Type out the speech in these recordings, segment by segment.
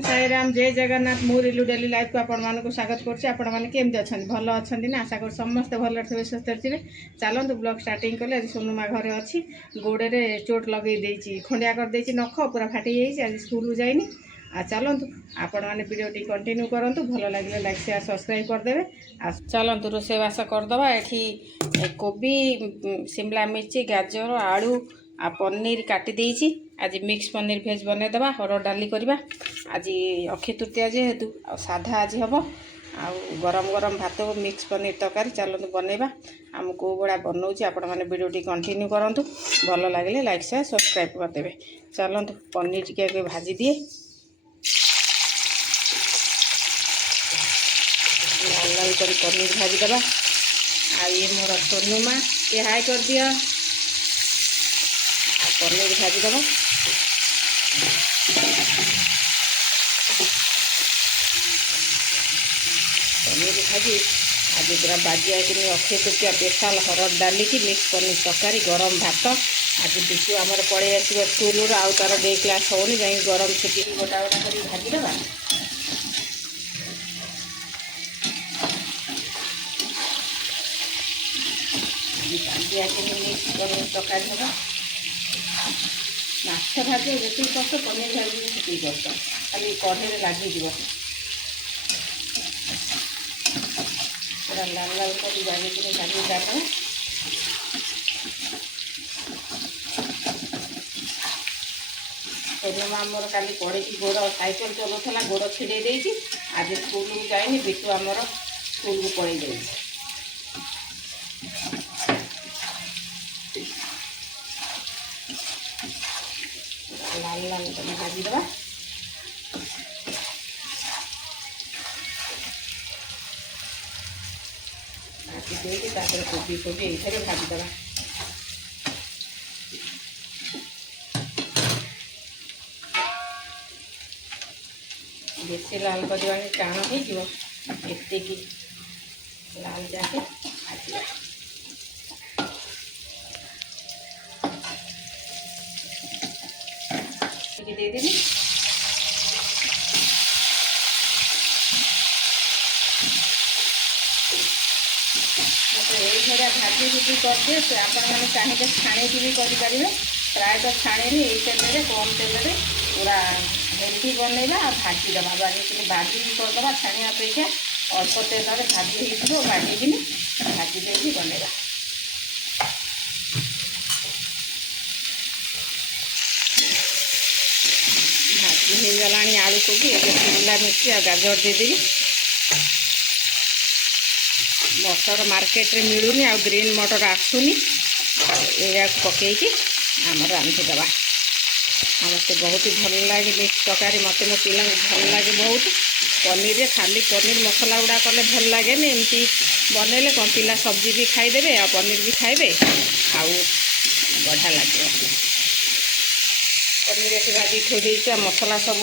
साई राम जय जगन्नाथ मु रिलु daily life को आपण मानक स्वागत करछि। आपण माने केमति अछन भलो अछन ना आशा कर समस्त भलो थे सुस्थ थे। चलतु ब्लॉग स्टार्टिंग कले आज सोनुमा घरे अच्छी गोड़े रे चोट लगे देछि खंडिया कर देछि नख पूरा फाटी जाइछि आज स्कूल जाइनी। आ चलतु आपण माने वीडियो टी कंटिन्यू करंतु भलो लागले लाइक शेयर सब्सक्राइब कर देबे। आ चलतु रोसे बास कर दबा। एठी कोबी शिमला मिर्ची गाजर आलू आ पनीर काटी देछि। आज मिक्स पनीर भेज बने दबा। हरड़ डाली करबा आज अक्षय तृतीया जेहेतु साधा आज हम आ गरम गरम भात मिक्स पनीर तरकारी चलतु बनइबा। आम को बड़ा बनाऊँ आपण मैंने वीडियो टी कंटिन्यू करंतु भल लगे लाइक शेयर सब्सक्राइब करदेवे। चलतु पनीर टी भाजी दिए लाल लाल कर पनीर भाजी दबा। आ ये मोर सोनुमा ये हाई कर दिया पनीर भाजी दबा। पनीर भाजी आज पूरा बाजिया कि अक्षय तृतीया स्पेशल हरड़ डाली की मिक्स पनीर तरकारी गरम भात। आज बिजु आमर पड़े आस स्कूल आउ तार डे क्लास होनी जा गरम छुट्टी गोटा गोटा कर भाजी दबा। बाजिया कि मिक्स पनीर तरकारी दबा। माछ भाजी जी कष्ट पनीर भाजी से कष्ट खाली कढ़े लगिज पूरा लाल लाल कर भाजी भाजी डाल सोनुमा मोर काली पड़े गोड़ साइकेल चलाऊला गोड़ छिड़े देती आज स्कूल को जाइनी बिटू आमर स्कूल को पड़े जाए। लाल लाल कर भाजी दबा। भाजी देकर कोबी कोबी ये भाजी दबा। बेसी लाल करवा टाण होती लाल जाके भाजी देदेवी। ये भाजी भुजी करदे से आपने चाहिए छाणी भी करें प्रायतः छाणी ये तेल कम तेल पूरा हेल्दी बनइबा आ भाजी दबा भाजी करदे छाणी अपेक्षा अल्प तेल भाजी हो भाजी भाजी दे बनइबा। भाजी हो गला आलू कोबी शिमला मिर्ची आ गाजर देदेवी। मटर मार्केट रे मिलूनी आ ग्रीन मटर आसुनी या पकईकी आम रांधिदेवा। समस्ते बहुत ही भल लगे मिक्स तरकारी मत मो पिला भल लगे बहुत। पनीर रे खाली पनीर मसला गुड़ा कले भल लगे एमती बनइले कौन पिला सब्जी भी खाईदे आ पनीर भी खाइबे आउ बढ़िया लगे। पनीर से भाजी थोड़ी मसला सब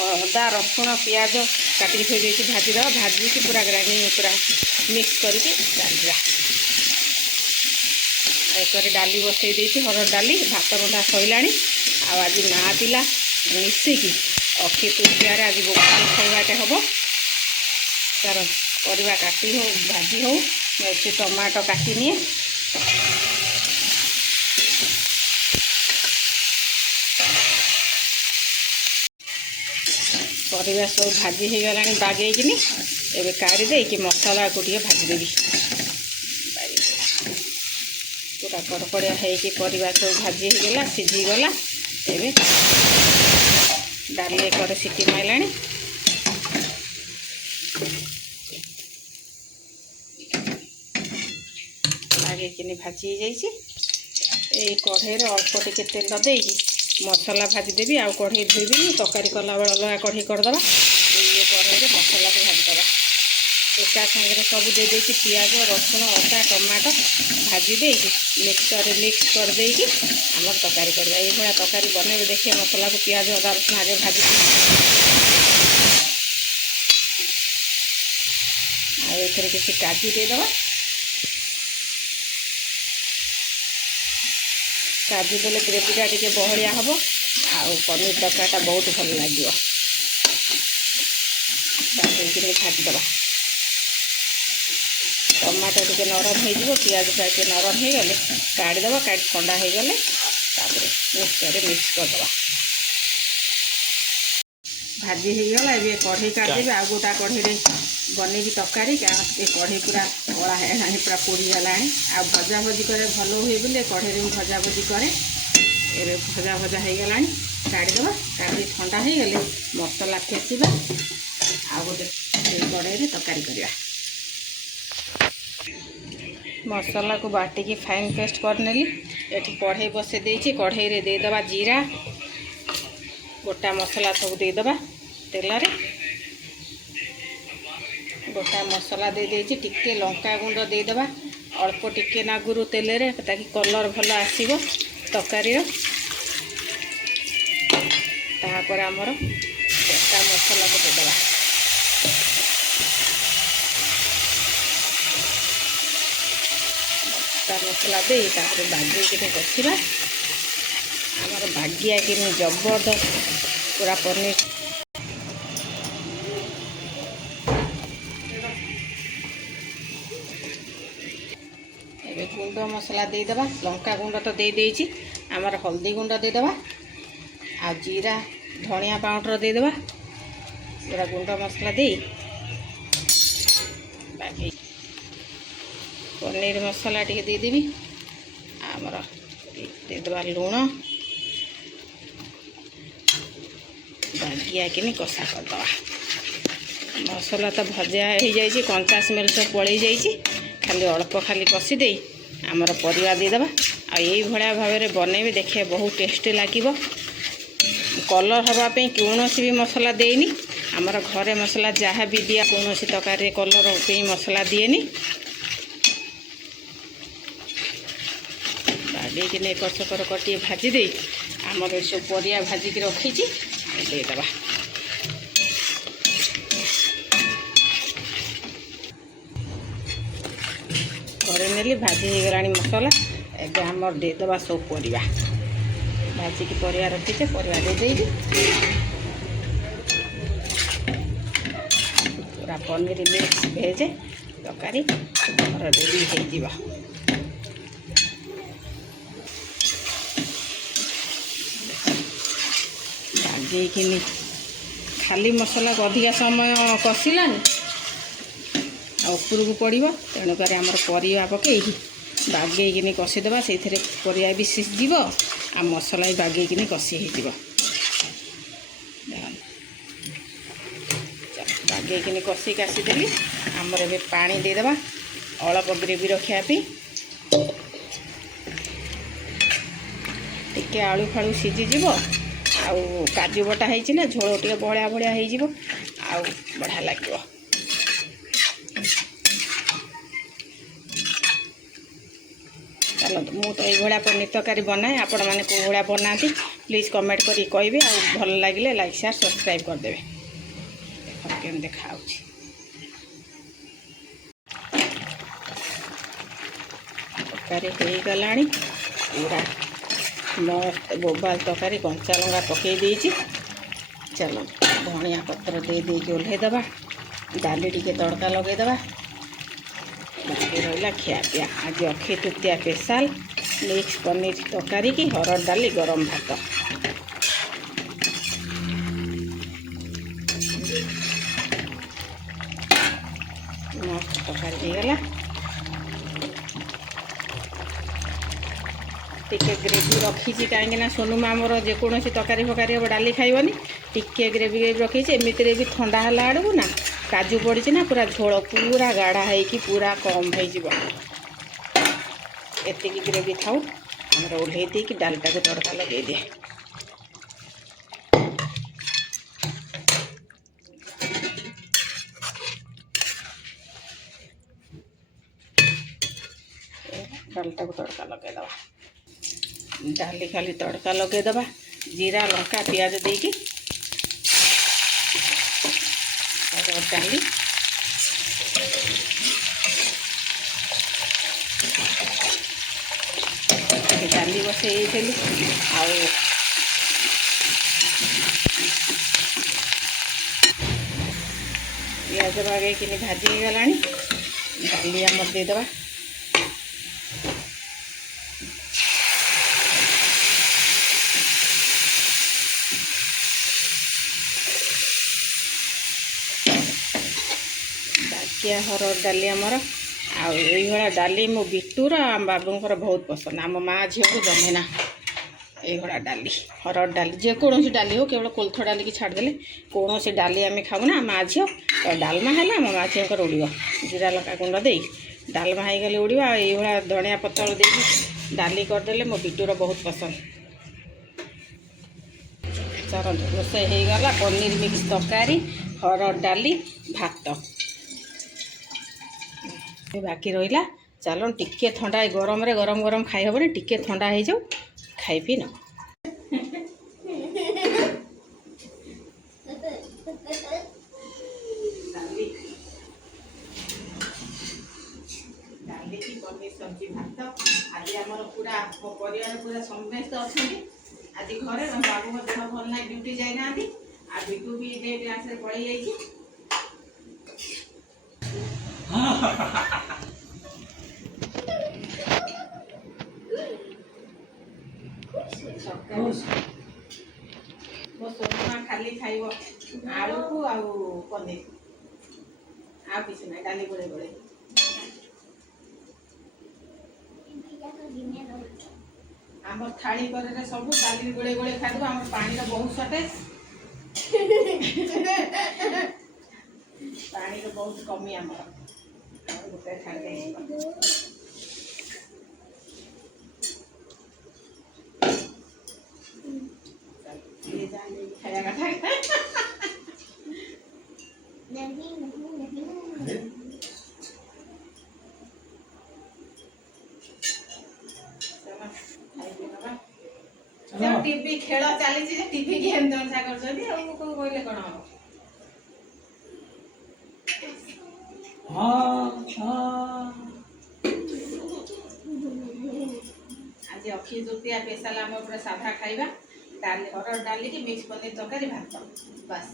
अदा रसुण पियाज काटिक थोड़ी भाजी दवा। भाजी की पूरा ग्राइंडिंग पूरा मिक्स करके डालवा। एक डाली बसई देती हरड़ डाली भात रंधा सैला। आज माँ पिला मिसिकी अक्षय तृतीया आज बोकाल खाइबाटे हम तार परिवा काटी हो भाजी हो टमाटो काटी निए परिवा सब भाजी हो गला बागेकिनी एबे काढ़ी दे कि मसला को भाजीदेवी। पूरा कड़कड़िया होगी परिवा सब भाजी हो गला सीझीगला। एबे डाली एक सीटी मारला लगे भाजी जाइए। कढ़ई अल्प टिके तेल देकी मसला भाजीदेवी आ कढ़ई धोईदेवी तरकारी कला बेल अलग कढ़ई करदे। ये कढ़ई मसला को भाजीदे एका सागर सब दे पियाज रसुण अदा टमाटो भाजी दे मिक्सर मिक्स कर देकी आम तरकारी करवा। ये भाया तरकारी बनइबे देखिए मसला को पियाज अदा रसुण आगे भाजी आए किसी काजू देदेवा। काजू देले ग्रेवीटा टी बहलिया हम आ पनीर तरकारीटा बहुत भल लगे। डाली भाजीदे टमाटो टे नरम हो पियाज टे नरम हो गले काढ़ीदे काढ़ी ठंडा हो गले मिक्सचर मिक्स करदे भाजी हो गला ये कढ़ई काटदेवी आ गोटा कढ़ई बनैबी तरकारी कारण ये कढ़ई पूरा कला है पूरा पोड़ीगला आ भजा भजी करे भल हुए बोले कढ़ई में भजा भजी करे ये भजा भजा हो गला काढ़ीदे काढ़ी ठंडा हो गले मसला फेसिबा आ गोटे कढ़ई तरकारी करवा मसला को बाटिकी फाइन पेस्ट करनेली एठी कढ़ई बसे देछि कढ़ई रे दे दबा जीरा गोटा मसला सब दे दबा तेल रे गोटा मसला दे देछि टिके लंका गुंड दे दबा अल्प टिके नागुरु तेल रे ताकि कलर भल आसीबो तरकारी रो तापर हमर गोटा मसला को दे दबा मसला दे बागे कि कषा आमर बागिया कि जबरदस्त पूरा पनीर ए गुंड मसला देदेबा लंका गुंड तो दे देछि आमर हल्दी गुंड देदेबा आ जीरा धनिया पाउडर देदेबा पूरा गुंड मसला दे बागे पनीर मसला टे देदेवी आमर देदेबा लुण बागिया कि कषा करदे मसला तो भजा हो जाए कंचा स्मेल सब पलि जाइए खाली अल्प खाली कषि दे आमर परिवा देदेबा आई भाया भाव में बनइबे देखिए बहुत टेस्टी लगे कलर हाँपाई कौन भी मसला देनी आमर घरे मसला जहाँ भी दिया कौन तरकारी कलर पे मसला दिएनी बागे एकर सेकर कटे भाजी दे आमर सब परिया भाजिक रखी देदेबा घरे नेली भाजी हो गला मसला एवं आमर देदेबा सब परिया भाजिक परिया रखीचे परिया देदेबी पूरा पनीर मिक्स भेज तरकारी रेडी हो बागेकिनी खाली मसला को अधिका समय कषिलानी उपरକୁ पड़ो तेणुक आमर परिया पकईकि बागेकिनी कषिदेवा से परिया भी सीझीज आ मसला भी बागेकिनी कषि हो बागेकिनी कषि कासीदेली आमर ए पानी देदेबा अल्प ग्रेवी रखापी टिके आलू फालू सीझीज आउ काजू बटा है ना झोल टे बड़ा बड़ा हो बढ़िया लगे चलो मु तो ये पनीर तरकारी बनाए आपण मैंने कौ भाया बनाती प्लीज़ कमेंट करी कहे आ भल लगे लाइक शेयर सब्सक्राइब करदे केम देखा तरकारी हो गला पूरा मस्त बोबाल तरकारी कंचा लंका पकई देछि चलो धनिया पत्र दे देके ओल्हेदेबा डाली टिके तड़का लगेदेबा बाकी रहा खियापिया आज अक्षय तृतीया स्पेशल मिक्स पनीर तरकारी की हरड़ डाली गरम भात मस्त तरकारी हो गला टिके ग्रेवी रखी कहीं सोनुमा आमर जेकोसी तरकारी फकारी हम डाली खाइबनी टिके ग्रेवी रखी एमती भी ठंडा है आड़ू ना काजू पड़ी ना पूरा झोल पूरा गाढ़ा है पूरा कम हो ग्रेवी थाऊ आमर ओल्हे देकी डालटा को तड़का लगे दिए डालटा को तड़का लगेदेवा डाली खाली तड़का लगेदेवा जीरा लंका पियाज देकी डाली डाली बसई ପିଆଜ ବାଗେଇକିନି ଭାଜି ହେଇଗଲାଣି ଡାଲି ଆମର ଦେଇଦେବା ବାକିଆ ହରଡ଼ ଡାଲି ଆମର ଆଉ ଏଇଭଳିଆ ଡାଲି ମୋ ବିଟୁର ଆମ ବାବୁଙ୍କର ବହୁତ ପସନ୍ଦ ଆମ ମା ଝିଅକୁ ଜମେନା এইভଳିଆ ଡାଲି ହରଡ଼ ଡାଲି ଯେକୌଣସି ଡାଲି ହଉ କେବଳ କୋଳଥ ଡାଲିକି ଛାଡ଼ିଦେଲେ କୌଣସି ଡାଲି ଆମେ ଖାଉନା ମା ଝିଅ ଡାଲମା ହେଲେ ଆମ ମା ଝିଅଙ୍କର ଉଡ଼ିବ ଜିରା ଲଙ୍କା ଗୁଣ୍ଡ ଦେଇ ଡାଲମା ହେଇଗଲେ ଉଡ଼ିବ ଆଉ ଏଇଭଳିଆ ଧଣିଆ ପତ୍ର ଦେଇକି ଡାଲି କରିଦେଲେ ମୋ ବିଟୁର ବହୁତ ପସନ୍ଦ ଚାଲନ୍ତୁ ରୋଷେଇ ହେଇଗଲା ପନିର ମିକ୍ସ ତରକାରୀ ହରଡ଼ ଡାଲି ଭାତ ବାକି ରହିଲା ଚାଲନ୍ତୁ ଟିକେ ଥଣ୍ଡା ଗରମରେ ଗରମ ଗରମ ଖାଇ ହେବନି ଟିକେ ଥଣ୍ଡା ହେଇଯାଉ ଖାଇ ପିଇ ନେବ ଡାଲି କି ପନିର ସବଜି ଭାତ ଆଜି ଆମର ପୁରା ମୋ ପରିବାର ପୁରା ସମସ୍ତେ ଅଛନ୍ତି ଆଜି ଘରେ ବାବୁଙ୍କ ଦେହ ଭଲ ନାହିଁ ଡ୍ୟୁଟି ଯାଇନାହାନ୍ତି ଆଉ ବିଟୁ ବି ଡେ କ୍ଲାସରେ ପଳେଇ ଯାଇଛି ସକାଳୁ ମୋ ସୋନୁମା ଖାଲି ଖାଇବ ଆଳୁକୁ ଆଉ ପନିର ଆଉ କିଛି ନାହିଁ ଡାଲି ଗୋଳେଇ ଗୋଳେଇ ଆମ ଥାଳି କରରେ ସବୁ ଡାଲି ଗୋଳେଇ ଗୋଳେଇ ଖାଇଦେବୁ ଆମର ପାଣିର ବହୁତ ସର୍ଟେଜ ପାଣିର ବହୁତ କମି ଆମର ଗୋଟେ ଥାଳି ଦେଇଯିବ ଖାଇବା କଥା টিভି ଖେଳ ଚାଲିଛି ଯେ ଟିଭି କି ଏମିତି ଦର୍ଶା କରୁଛନ୍ତି ଆଉ କୋଉ କହିଲେ କ'ଣ ହବ ଆଜି ଅକ୍ଷୟ ତୃତୀୟା ସ୍ପେଶାଲ ଆମ ପୁରା ସାଧା ଖାଇବା ଡାଲି ହରଡ଼ ଡାଲି କି ମିକ୍ସ ପନିର ତରକାରୀ ଭାତ ବାସ୍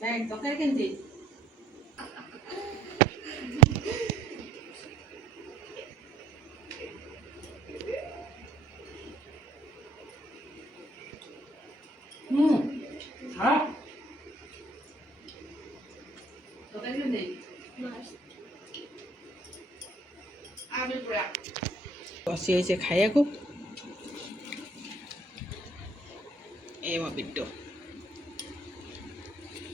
ନାଇଁ ତରକାରୀ କେମିତି ବସି ହେଇছে ଖାଇବାକୁ ଏ ମୋ ବିଟୁ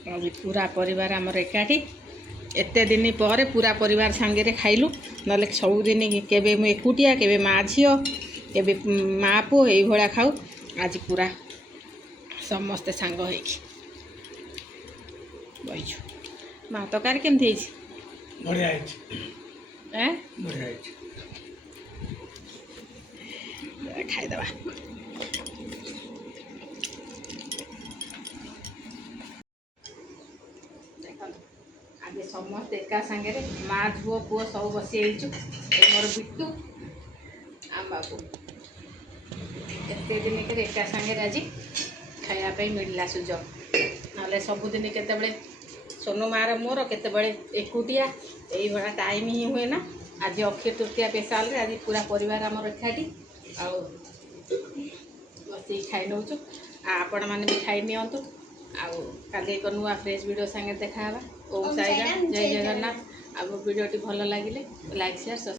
ଆଜି ପୁରା ପରିବାର ଆମର ଏକାଠି ଏତେ ଦିନ ପରେ ପୁରା ପରିବାର ସାଙ୍ଗରେ ଖାଇଲୁ ନହେଲେ ସବୁଦିନ କେବେ ମୁଁ ଏକୁଟିଆ କେବେ ମା ଝିଅ କେବେ ମା ପୁଅ ଏଇଭଳିଆ ଖାଉ ଆଜି ପୁରା ସମସ୍ତେ ସାଙ୍ଗ ହେଇକି ବଇଛୁ ମା ତରକାରୀ କେମିତି ହେଇଛି ବଢ଼ିଆ ହେଇଛି ବଢ଼ିଆ ହେଇଛି ଖାଇଦେବା ଦେଖନ୍ତୁ ଆଜି ସମସ୍ତେ ଏକା ସାଙ୍ଗରେ ମା ଝୁଅ ପୁଅ ସବୁ ବସି ହେଇଛୁ ମୋର ବିଟୁ ଆମ ବାବୁ ଏତେ ଦିନ କରି ଏକା ସାଙ୍ଗରେ ଆଜି ଖାଇବା ପାଇଁ ମିଳିଲା ସୁଯୋଗ ନହେଲେ ସବୁଦିନ କେତେବେଳେ ସୋନୁ ମାର ମୋର କେତେବେଳେ ଏକୁଟିଆ ଏଇଭଳିଆ ଟାଇମ୍ ହିଁ ହୁଏ ନା ଆଜି ଅକ୍ଷୟ ତୃତୀୟା ସ୍ପେଶାଲରେ ଆଜି ପୁରା ପରିବାର ଆମର ଏକାଠି ଆଉ ବସିକି ଖାଇ ନେଉଛୁ ଆପଣମାନେ ବି ଖାଇ ନିଅନ୍ତୁ ଆଉ କାଲି ଏକ ନୂଆ ଫ୍ରେଶ୍ ଭିଡ଼ିଓ ସାଙ୍ଗରେ ଦେଖାହେବା ଓମ୍ ସାଇରାମ ଜୟ ଜଗନ୍ନାଥ ଆଉ ଭିଡ଼ିଓଟି ଭଲ ଲାଗିଲେ ଲାଇକ୍ ସେୟାର